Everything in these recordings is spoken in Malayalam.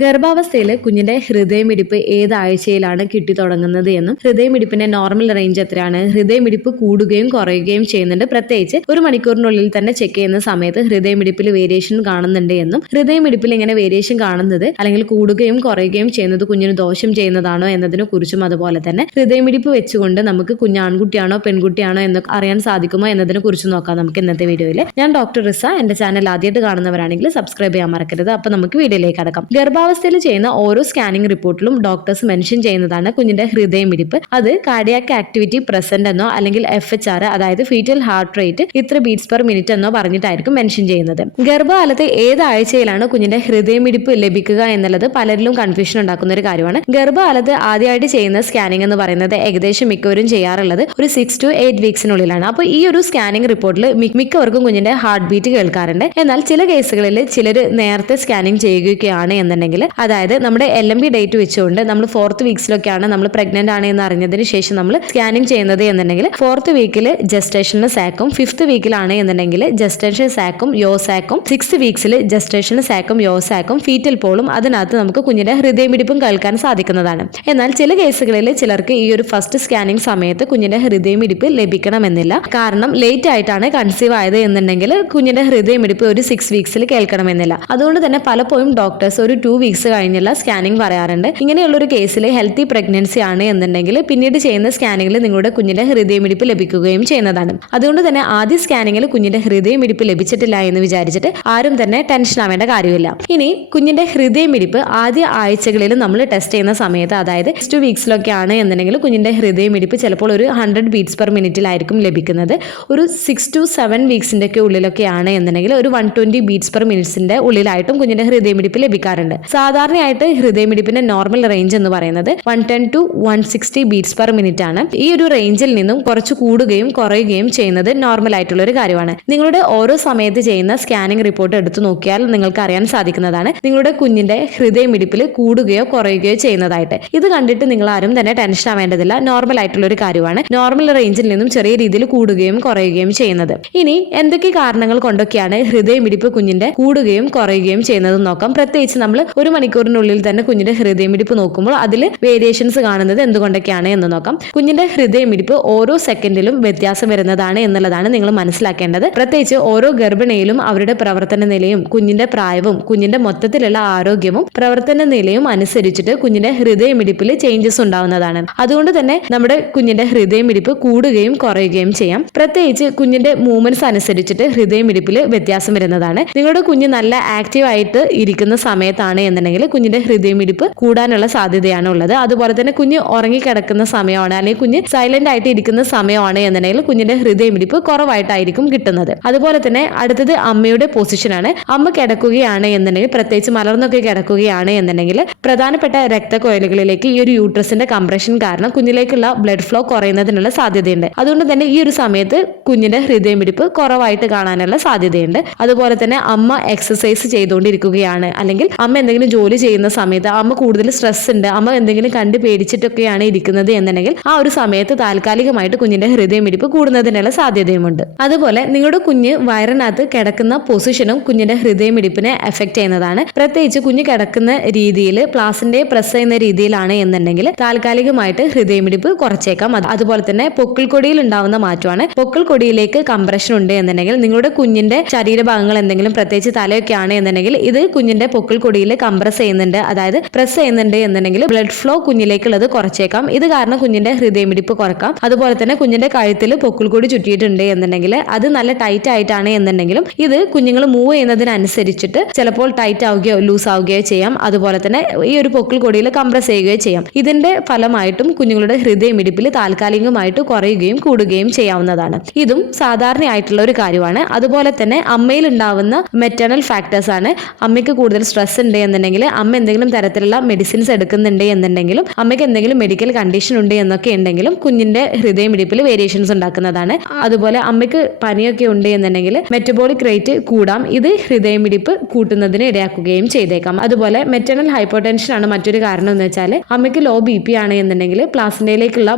ഗർഭാവസ്ഥയിൽ കുഞ്ഞിന്റെ ഹൃദയമിടിപ്പ് ഏത് ആഴ്ചയിലാണ് കിട്ടി തുടങ്ങുന്നത് എന്നും ഹൃദയമിടിപ്പിന്റെ നോർമൽ റേഞ്ച് എത്രയാണ്, ഹൃദയമിടിപ്പ് കൂടുകയും കുറയുകയും ചെയ്യുന്നുണ്ട്, പ്രത്യേകിച്ച് ഒരു മണിക്കൂറിനുള്ളിൽ തന്നെ ചെക്ക് ചെയ്യുന്ന സമയത്ത് ഹൃദയമിടിപ്പിൽ വേരിയേഷൻ കാണുന്നുണ്ട് എന്നും ഹൃദയമിടിപ്പിൽ ഇങ്ങനെ വേരിയേഷൻ കാണുന്നത് അല്ലെങ്കിൽ കൂടുകയും കുറയുകയും ചെയ്യുന്നത് കുഞ്ഞിന് ദോഷം ചെയ്യുന്നതാണോ എന്നതിനെ കുറിച്ചും അതുപോലെ തന്നെ ഹൃദയമിടിപ്പ് വെച്ചുകൊണ്ട് നമുക്ക് കുഞ്ഞ് ആൺകുട്ടിയാണോ പെൺകുട്ടിയാണോ എന്നൊക്കെ അറിയാൻ സാധിക്കുമോ എന്നതിനെ കുറിച്ച് നോക്കാം നമുക്ക് ഇന്നത്തെ വീഡിയോയിൽ. ഞാൻ ഡോക്ടർ റിസ. എന്റെ ചാനൽ ആദ്യമായിട്ട് കാണുന്നവരാണെങ്കിൽ സബ്സ്ക്രൈബ് ചെയ്യാൻ മറക്കരുത്. അപ്പൊ നമുക്ക് വീഡിയോയിലേക്ക് കടക്കാം. ഗർഭാവസ്ഥയിൽ ചെയ്യുന്ന ഓരോ സ്കാനിംഗ് റിപ്പോർട്ടിലും ഡോക്ടേഴ്സ് മെൻഷൻ ചെയ്യുന്നതാണ് കുഞ്ഞിന്റെ ഹൃദയമിടിപ്പ്. അത് കാർഡിയാക് ആക്ടിവിറ്റി പ്രസന്റ് എന്നോ അല്ലെങ്കിൽ FHR അതായത് ഫീറ്റൽ ഹാർട്ട് റേറ്റ് ഇത്ര ബീറ്റ്സ് പെർ മിനിറ്റ് എന്നോ പറഞ്ഞിട്ടായിരിക്കും മെൻഷൻ ചെയ്യുന്നത്. ഗർഭകാലത്ത് ഏത് ആഴ്ചയിലാണ് കുഞ്ഞിന്റെ ഹൃദയമിടിപ്പ് ലഭിക്കുക എന്നുള്ളത് പലരിലും കൺഫ്യൂഷൻ ഉണ്ടാക്കുന്ന ഒരു കാര്യമാണ്. ഗർഭകാലത്ത് ആദ്യമായിട്ട് ചെയ്യുന്ന സ്കാനിംഗ് എന്ന് പറയുന്നത് ഏകദേശം മിക്കവരും ചെയ്യാറുള്ളത് ഒരു 6 to 8 വീക്സിനുള്ളിലാണ്. അപ്പോൾ ഈ ഒരു സ്കാനിംഗ് റിപ്പോർട്ടിൽ മിക്കവർക്കും കുഞ്ഞിന്റെ ഹാർട്ട് ബീറ്റ് കേൾക്കാറുണ്ട്. എന്നാൽ ചില കേസുകളിൽ ചിലർ നേരത്തെ സ്കാനിംഗ് ചെയ്യുകയാണ് എന്നുണ്ടെങ്കിൽ, അതായത് നമ്മുടെ LMB ഡേറ്റ് വെച്ചുകൊണ്ട് നമ്മൾ 4th വീക്സിലൊക്കെയാണ് നമ്മൾ പ്രഗ്നന്റ് ആണ് എന്ന് അറിഞ്ഞതിന് ശേഷം നമ്മൾ സ്കാനിംഗ് ചെയ്യുന്നത് എന്നുണ്ടെങ്കിൽ 4th വീക്കിൽ ജസ്റ്റേഷണൽ സാക്കും, 5th വീക്കിലാണ് എന്നുണ്ടെങ്കിൽ ജസ്റ്റേഷൻ സാക്കും യോസാക്കും, 6th വീക്സിൽ ജസ്റ്റേഷണൽ സാക്കും യോസാക്കും, ഫീറ്റൽ പോളും അതിനകത്ത് നമുക്ക് കുഞ്ഞിന്റെ ഹൃദയമിടിപ്പും കേൾക്കാൻ സാധിക്കുന്നതാണ്. എന്നാൽ ചില കേസുകളിൽ ചിലർക്ക് ഈ ഒരു ഫസ്റ്റ് സ്കാനിംഗ് സമയത്ത് കുഞ്ഞിന്റെ ഹൃദയമിടിപ്പ് ലഭിക്കണമെന്നില്ല. കാരണം ലേറ്റ് ആയിട്ടാണ് കൺസീവ് ആയത് എന്നുണ്ടെങ്കിൽ കുഞ്ഞിന്റെ ഹൃദയമിടിപ്പ് ഒരു 6 വീക്സിൽ കേൾക്കണമെന്നില്ല. അതുകൊണ്ട് തന്നെ പലപ്പോഴും ഡോക്ടേഴ്സ് ഒരു 2 വീക്സ് കഴിഞ്ഞുള്ള സ്കാനിംഗ് പറയാറുണ്ട്. ഇങ്ങനെയുള്ള ഒരു കേസിൽ ഹെൽത്തി പ്രഗ്നൻസി ആണ് എന്നുണ്ടെങ്കിൽ പിന്നീട് ചെയ്യുന്ന സ്കാനിങ്ങിൽ നിങ്ങളുടെ കുഞ്ഞിന്റെ ഹൃദയമിടിപ്പ് ലഭിക്കുകയും ചെയ്യുന്നതാണ്. അതുകൊണ്ട് തന്നെ ആദ്യ സ്കാനിങ്ങിൽ കുഞ്ഞിന്റെ ഹൃദയമിടിപ്പ് ലഭിച്ചിട്ടില്ല എന്ന് വിചാരിച്ചിട്ട് ആരും തന്നെ ടെൻഷൻ ആവേണ്ട കാര്യമില്ല. ഇനി കുഞ്ഞിന്റെ ഹൃദയമിടിപ്പ് ആദ്യ ആഴ്ചകളിൽ നമ്മൾ ടെസ്റ്റ് ചെയ്യുന്ന സമയത്ത്, അതായത് 2 വീക്സിലൊക്കെ ആണ് എന്നുണ്ടെങ്കിൽ കുഞ്ഞിന്റെ ഹൃദയമിടിപ്പ് ചിലപ്പോൾ ഒരു 100 ബീറ്റ്സ് പെർ മിനിറ്റിലായിരിക്കും ലഭിക്കുന്നത്. ഒരു 6 to 7 വീക്സിന്റെ ഒക്കെ ഉള്ളിലൊക്കെ ആണ് എന്നുണ്ടെങ്കിൽ ഒരു 120 ബീറ്റ്സ് പെർ മിനിറ്റ്സിന്റെ ഉള്ളിലായിട്ടും കുഞ്ഞിന്റെ ഹൃദയമിടിപ്പ് ലഭിക്കാറുണ്ട്. സാധാരണയായിട്ട് ഹൃദയമിടിപ്പിന്റെ നോർമൽ റേഞ്ച് എന്ന് പറയുന്നത് 110 to 160 ബീറ്റ്സ് പെർ മിനിറ്റ് ആണ്. ഈ ഒരു റേഞ്ചിൽ നിന്നും കുറച്ച് കൂടുകയും കുറയുകയും ചെയ്യുന്നത് നോർമൽ ആയിട്ടുള്ള ഒരു കാര്യമാണ്. നിങ്ങളുടെ ഓരോ സമയത്ത് ചെയ്യുന്ന സ്കാനിംഗ് റിപ്പോർട്ട് എടുത്തു നോക്കിയാൽ നിങ്ങൾക്ക് അറിയാൻ സാധിക്കുന്നതാണ് നിങ്ങളുടെ കുഞ്ഞിന്റെ ഹൃദയമിടിപ്പിൽ കൂടുകയോ കുറയുകയോ ചെയ്യുന്നതായിട്ട്. ഇത് കണ്ടിട്ട് നിങ്ങൾ ആരും തന്നെ ടെൻഷൻ ആവേണ്ടതില്ല. നോർമൽ ആയിട്ടുള്ള ഒരു കാര്യമാണ്. നോർമൽ റേഞ്ചിൽ നിന്നും ചെറിയ രീതിയിൽ കൂടുകയും കുറയുകയും ചെയ്യുന്നത്. ഇനി എന്തൊക്കെ കാരണങ്ങൾ കൊണ്ടൊക്കെയാണ് ഹൃദയമിടിപ്പ് കുഞ്ഞിന്റെ കൂടുകയും കുറയുകയും ചെയ്യുന്നത് നോക്കാം. പ്രത്യേകിച്ച് നമ്മൾ ഒരു മണിക്കൂറിനുള്ളിൽ തന്നെ കുഞ്ഞിന്റെ ഹൃദയമിടിപ്പ് നോക്കുമ്പോൾ അതിൽ വേരിയേഷൻസ് കാണുന്നത് എന്തുകൊണ്ടൊക്കെയാണ് എന്ന് നോക്കാം. കുഞ്ഞിന്റെ ഹൃദയമിടിപ്പ് ഓരോ സെക്കൻഡിലും വ്യത്യാസം വരുന്നതാണ് എന്നുള്ളതാണ് നിങ്ങൾ മനസ്സിലാക്കേണ്ടത്. പ്രത്യേകിച്ച് ഓരോ ഗർഭിണിയിലും അവരുടെ പ്രവർത്തന നിലയും കുഞ്ഞിന്റെ പ്രായവും കുഞ്ഞിന്റെ മൊത്തത്തിലുള്ള ആരോഗ്യവും പ്രവർത്തന നിലയും അനുസരിച്ചിട്ട് കുഞ്ഞിന്റെ ഹൃദയമിടിപ്പിൽ ചേഞ്ചസ് ഉണ്ടാവുന്നതാണ്. അതുകൊണ്ട് തന്നെ നമ്മുടെ കുഞ്ഞിന്റെ ഹൃദയമിടിപ്പ് കൂടുകയും കുറയുകയും ചെയ്യാം. പ്രത്യേകിച്ച് കുഞ്ഞിന്റെ മൂവ്മെന്റ്സ് അനുസരിച്ചിട്ട് ഹൃദയമിടിപ്പിൽ വ്യത്യാസം വരുന്നതാണ്. നിങ്ങളുടെ കുഞ്ഞ് നല്ല ആക്റ്റീവ് ആയിട്ട് ഇരിക്കുന്ന സമയത്താണ് എന്നുണ്ടെങ്കിൽ കുഞ്ഞിന്റെ ഹൃദയമിടിപ്പ് കൂടാനുള്ള സാധ്യതയാണ് ഉള്ളത്. അതുപോലെ തന്നെ കുഞ്ഞ് ഉറങ്ങിക്കിടക്കുന്ന സമയമാണ് അല്ലെങ്കിൽ കുഞ്ഞ് സൈലന്റ് ആയിട്ട് ഇരിക്കുന്ന സമയമാണ് എന്നുണ്ടെങ്കിൽ കുഞ്ഞിന്റെ ഹൃദയമിടിപ്പ് കുറവായിട്ടായിരിക്കും കിട്ടുന്നത്. അതുപോലെ തന്നെ അടുത്തത് അമ്മയുടെ പൊസിഷനാണ്. അമ്മ കിടക്കുകയാണ് എന്നുണ്ടെങ്കിൽ, പ്രത്യേകിച്ച് മലർന്നൊക്കെ കിടക്കുകയാണ് എന്നുണ്ടെങ്കിൽ പ്രധാനപ്പെട്ട രക്തക്കൊഴലുകളിലേക്ക് ഈ ഒരു യൂട്രസിന്റെ കംപ്രഷൻ കാരണം കുഞ്ഞിലേക്കുള്ള ബ്ലഡ് ഫ്ലോ കുറയുന്നതിനുള്ള സാധ്യതയുണ്ട്. അതുകൊണ്ട് തന്നെ ഈ ഒരു സമയത്ത് കുഞ്ഞിന്റെ ഹൃദയമിടിപ്പ് കുറവായിട്ട് കാണാനുള്ള സാധ്യതയുണ്ട്. അതുപോലെ തന്നെ അമ്മ എക്സസൈസ് ചെയ്തുകൊണ്ടിരിക്കുകയാണ് അല്ലെങ്കിൽ അമ്മ എന്തെങ്കിലും ജോലി ചെയ്യുന്ന സമയത്ത് അമ്മ കൂടുതൽ സ്ട്രെസ് ഉണ്ട്, അമ്മ എന്തെങ്കിലും കണ്ട് പേടിച്ചിട്ടൊക്കെയാണ് ഇരിക്കുന്നത് എന്നുണ്ടെങ്കിൽ ആ ഒരു സമയത്ത് താൽക്കാലികമായിട്ട് കുഞ്ഞിന്റെ ഹൃദയമിടിപ്പ് കൂടുന്നതിനുള്ള സാധ്യതയുമുണ്ട്. അതുപോലെ നിങ്ങളുടെ കുഞ്ഞ് വയറിനകത്ത് കിടക്കുന്ന പൊസിഷനും കുഞ്ഞിന്റെ ഹൃദയമിടിപ്പിനെ എഫക്ട് ചെയ്യുന്നതാണ്. പ്രത്യേകിച്ച് കുഞ്ഞ് കിടക്കുന്ന രീതിയിൽ പ്ലാസിന്റെ പ്രസ് ചെയ്യുന്ന രീതിയിലാണ് എന്നുണ്ടെങ്കിൽ താൽക്കാലികമായിട്ട് ഹൃദയമിടിപ്പ് കുറച്ചേക്കാം. അതുപോലെ തന്നെ പൊക്കിൾക്കൊടിയിൽ ഉണ്ടാവുന്ന മാറ്റമാണ്. പൊക്കിൾക്കൊടിയിലേക്ക് കംപ്രഷൻ ഉണ്ട് എന്നുണ്ടെങ്കിൽ നിങ്ങളുടെ കുഞ്ഞിന്റെ ശരീരഭാഗങ്ങൾ എന്തെങ്കിലും പ്രത്യേകിച്ച് തലയൊക്കെയാണ് എന്നുണ്ടെങ്കിൽ ഇത് കുഞ്ഞിന്റെ പൊക്കിൾക്കൊടിയിൽ കംപ്രസ് ചെയ്യുന്നുണ്ട്, അതായത് പ്രസ് ചെയ്യുന്നുണ്ട് എന്നുണ്ടെങ്കിൽ ബ്ലഡ് ഫ്ലോ കുഞ്ഞിലേക്കുള്ളത് കുറച്ചേക്കാം. ഇത് കാരണം കുഞ്ഞിന്റെ ഹൃദയമിടിപ്പ് കുറക്കാം. അതുപോലെ തന്നെ കുഞ്ഞിന്റെ കഴുത്തിൽ പൊക്കിൾക്കൊടി ചുറ്റിയിട്ടുണ്ട് എന്നുണ്ടെങ്കിൽ അത് നല്ല ടൈറ്റ് ആയിട്ടാണ് എന്നുണ്ടെങ്കിലും ഇത് കുഞ്ഞുങ്ങൾ മൂവ് ചെയ്യുന്നതിനനുസരിച്ചിട്ട് ചിലപ്പോൾ ടൈറ്റ് ആവുകയോ ലൂസ് ആവുകയോ ചെയ്യാം. അതുപോലെ തന്നെ ഈ ഒരു പൊക്കിൾക്കൊടിയിൽ കംപ്രസ് ചെയ്യുകയോ ചെയ്യാം. ഇതിന്റെ ഫലമായിട്ടും കുഞ്ഞുങ്ങളുടെ ഹൃദയമിടിപ്പിൽ താൽക്കാലികമായിട്ട് കുറയുകയും കൂടുകയും ചെയ്യാവുന്നതാണ്. ഇതും സാധാരണയായിട്ടുള്ള ഒരു കാര്യമാണ്. അതുപോലെ തന്നെ അമ്മയിൽ ഉണ്ടാവുന്ന മെറ്റേണൽ ഫാക്ടേഴ്സ് ആണ്. അമ്മയ്ക്ക് കൂടുതൽ സ്ട്രെസ് ഉണ്ട് എന്നുണ്ടെങ്കിൽ, അമ്മ എന്തെങ്കിലും തരത്തിലുള്ള മെഡിസിൻസ് എടുക്കുന്നുണ്ട് എന്നുണ്ടെങ്കിലും, അമ്മയ്ക്ക് എന്തെങ്കിലും മെഡിക്കൽ കണ്ടീഷൻ ഉണ്ട് എന്നൊക്കെ ഉണ്ടെങ്കിലും കുഞ്ഞിന്റെ ഹൃദയമിടിപ്പിൽ വേരിയേഷൻസ് ഉണ്ടാക്കുന്നതാണ്. അതുപോലെ അമ്മയ്ക്ക് പനിയൊക്കെ ഉണ്ട് എന്നുണ്ടെങ്കിൽ മെറ്റബോളിക് റേറ്റ് കൂടാം. ഇത് ഹൃദയമിടിപ്പ് കൂട്ടുന്നതിന് ഇടയാക്കുകയും ചെയ്തേക്കാം. അതുപോലെ മെറ്റേണൽ ഹൈപ്പോടെൻഷൻ ആണ് മറ്റൊരു കാരണം എന്ന് വെച്ചാൽ അമ്മയ്ക്ക് ലോ BP ആണ് എന്നുണ്ടെങ്കിൽ പ്ലാസിന്റയിലേക്കുള്ള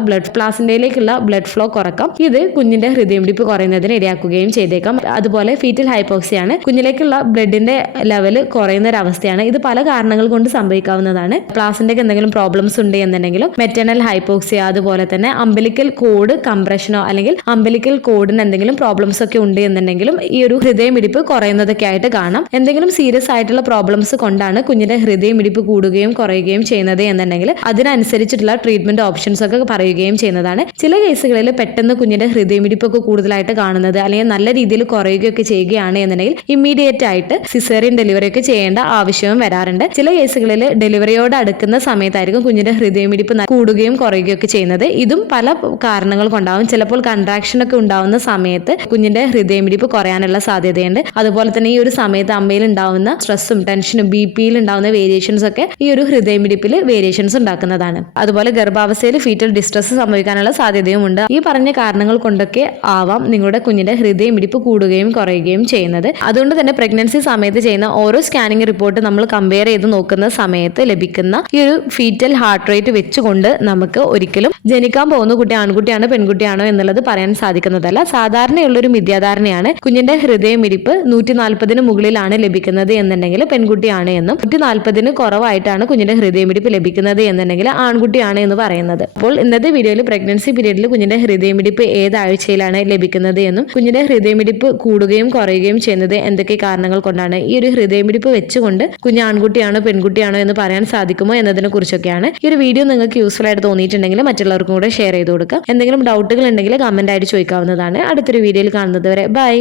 ബ്ലഡ് ഫ്ലോ കുറക്കാം. ഇത് കുഞ്ഞിന്റെ ഹൃദയമിടിപ്പ് കുറയുന്നതിന് ഇടയാക്കുകയും ചെയ്തേക്കാം. അതുപോലെ ഫീറ്റൽ ഹൈപ്പോക്സിയാണ്. കുഞ്ഞിലേക്കുള്ള ബ്ലഡിന്റെ ലെവൽ കുറയുന്ന ഒരു അവസ്ഥയാണ്. ഇത് പല കാരണങ്ങൾ കൊണ്ട് സംഭവിക്കാവുന്നതാണ്. പ്ലാസന്റയ്ക്ക് എന്തെങ്കിലും പ്രോബ്ലംസ് ഉണ്ട് എന്നുണ്ടെങ്കിലും മെറ്റേണൽ ഹൈപ്പോക്സിയ, അതുപോലെ തന്നെ അംബലിക്കൽ കോഡ് കംപ്രഷനോ അല്ലെങ്കിൽ അംബലിക്കൽ കോഡിന് എന്തെങ്കിലും പ്രോബ്ലംസ് ഒക്കെ ഉണ്ട് എന്നുണ്ടെങ്കിലും ഈ ഒരു ഹൃദയമിടിപ്പ് കുറയുന്നതൊക്കെ ആയിട്ട് കാണാം. എന്തെങ്കിലും സീരിയസ് ആയിട്ടുള്ള പ്രോബ്ലംസ് കൊണ്ടാണ് കുഞ്ഞിന്റെ ഹൃദയമിടിപ്പ് കൂടുകയും കുറയുകയും ചെയ്യുന്നത് എന്നുണ്ടെങ്കിൽ അതിനനുസരിച്ചിട്ടുള്ള ട്രീറ്റ്മെന്റ് ഓപ്ഷൻസ് ഒക്കെ പറയുകയും ചെയ്യുന്നതാണ്. ചില കേസുകളിൽ പെട്ടെന്ന് കുഞ്ഞിന്റെ ഹൃദയമിടിപ്പൊക്കെ കൂടുതലായിട്ട് കാണുന്നത് അല്ലെങ്കിൽ നല്ല രീതിയിൽ കുറയുകയൊക്കെ ചെയ്യുകയാണ് എന്നുണ്ടെങ്കിൽ ഇമ്മീഡിയറ്റ് ആയിട്ട് സിസേറിയൻ ഡെലിവറി ഒക്കെ ചെയ്യേണ്ട ആവശ്യവും വരാറുണ്ട്. ചില കേസുകളിൽ ഡെലിവറിയോട് അടുക്കുന്ന സമയത്തായിരിക്കും കുഞ്ഞിന്റെ ഹൃദയമിടിപ്പ് കൂടുകയും കുറയുകയും ഒക്കെ ചെയ്യുന്നത്. ഇതും പല കാരണങ്ങൾ കൊണ്ടാവും. ചിലപ്പോൾ കൺട്രാക്ഷൻ ഒക്കെ ഉണ്ടാവുന്ന സമയത്ത് കുഞ്ഞിന്റെ ഹൃദയമിടിപ്പ് കുറയാനുള്ള സാധ്യതയുണ്ട്. അതുപോലെ തന്നെ ഈ ഒരു സമയത്ത് അമ്മയിൽ ഉണ്ടാവുന്ന സ്ട്രെസ്സും ടെൻഷനും ബിപിയിൽ ഉണ്ടാവുന്ന വേരിയേഷൻസ് ഒക്കെ ഈ ഒരു ഹൃദയമിടിപ്പിൽ വേരിയേഷൻസ് ഉണ്ടാക്കുന്നതാണ്. അതുപോലെ ഗർഭാവസ്ഥയിൽ ഫീറ്റൽ ഡിസ്ട്രസ് സംഭവിക്കാനുള്ള സാധ്യതയും ഉണ്ട്. ഈ പറഞ്ഞ കാരണങ്ങൾ കൊണ്ടൊക്കെ ആവാം നിങ്ങളുടെ കുഞ്ഞിന്റെ ഹൃദയമിടിപ്പ് കൂടുകയും കുറയുകയും ചെയ്യുന്നത്. അതുകൊണ്ട് തന്നെ പ്രഗ്നൻസി സമയത്ത് ചെയ്യുന്ന ഓരോ സ്കാനിങ് റിപ്പോർട്ട് നമ്മൾ കമ്പയർ ചെയ്ത് നോക്കുന്ന സമയത്ത് ലഭിക്കുന്ന ഈ ഒരു ഫീറ്റൽ ഹാർട്ട് റേറ്റ് വെച്ചുകൊണ്ട് നമുക്ക് ഒരിക്കലും ജനിക്കാൻ പോകുന്ന കുട്ടി ആൺകുട്ടിയാണോ പെൺകുട്ടിയാണോ എന്നുള്ളത് പറയാൻ സാധിക്കുന്നതല്ല. സാധാരണയുള്ളൊരു മിഥ്യാധാരണയാണ് കുഞ്ഞിന്റെ ഹൃദയമിടിപ്പ് 140 മുകളിലാണ് ലഭിക്കുന്നത് എന്നുണ്ടെങ്കിൽ പെൺകുട്ടിയാണ് എന്നും 140 കുറവായിട്ടാണ് കുഞ്ഞിന്റെ ഹൃദയമിടിപ്പ് ലഭിക്കുന്നത് എന്നുണ്ടെങ്കിൽ ആൺകുട്ടിയാണ് എന്ന് പറയുന്നത്. അപ്പോൾ ഇന്നത്തെ വീഡിയോയിൽ പ്രഗ്നൻസി പീരീഡിൽ കുഞ്ഞിന്റെ ഹൃദയമിടിപ്പ് ഏത് ആഴ്ചയിലാണ് ലഭിക്കുന്നത് എന്നും കുഞ്ഞിന്റെ ഹൃദയമിടിപ്പ് കൂടുകയും കുറയുകയും ചെയ്യുന്നത് എന്തൊക്കെ കാരണങ്ങൾ കൊണ്ടാണ്, ഈ ഒരു ഹൃദയമിടിപ്പ് വെച്ചുകൊണ്ട് കുഞ്ഞ് ആൺകുട്ടിയാണോ പെൺകുട്ടിയാണോ എന്ന് പറയാൻ സാധിക്കുമോ എന്നതിനെ കുറിച്ചൊക്കെയാണ്. ഈ ഒരു വീഡിയോ നിങ്ങൾക്ക് യൂസ്ഫുൾ ആയിട്ട് തോന്നിയിട്ടുണ്ടെങ്കിൽ മറ്റുള്ളവർക്കും കൂടെ ഷെയർ ചെയ്ത് കൊടുക്കാം. എന്തെങ്കിലും ഡൗട്ടുകൾ ഉണ്ടെങ്കിൽ കമന്റ് ആയിട്ട് ചോദിക്കാവുന്നതാണ്. അടുത്തൊരു വീഡിയോയിൽ കാണുന്നത് വരെ ബൈ.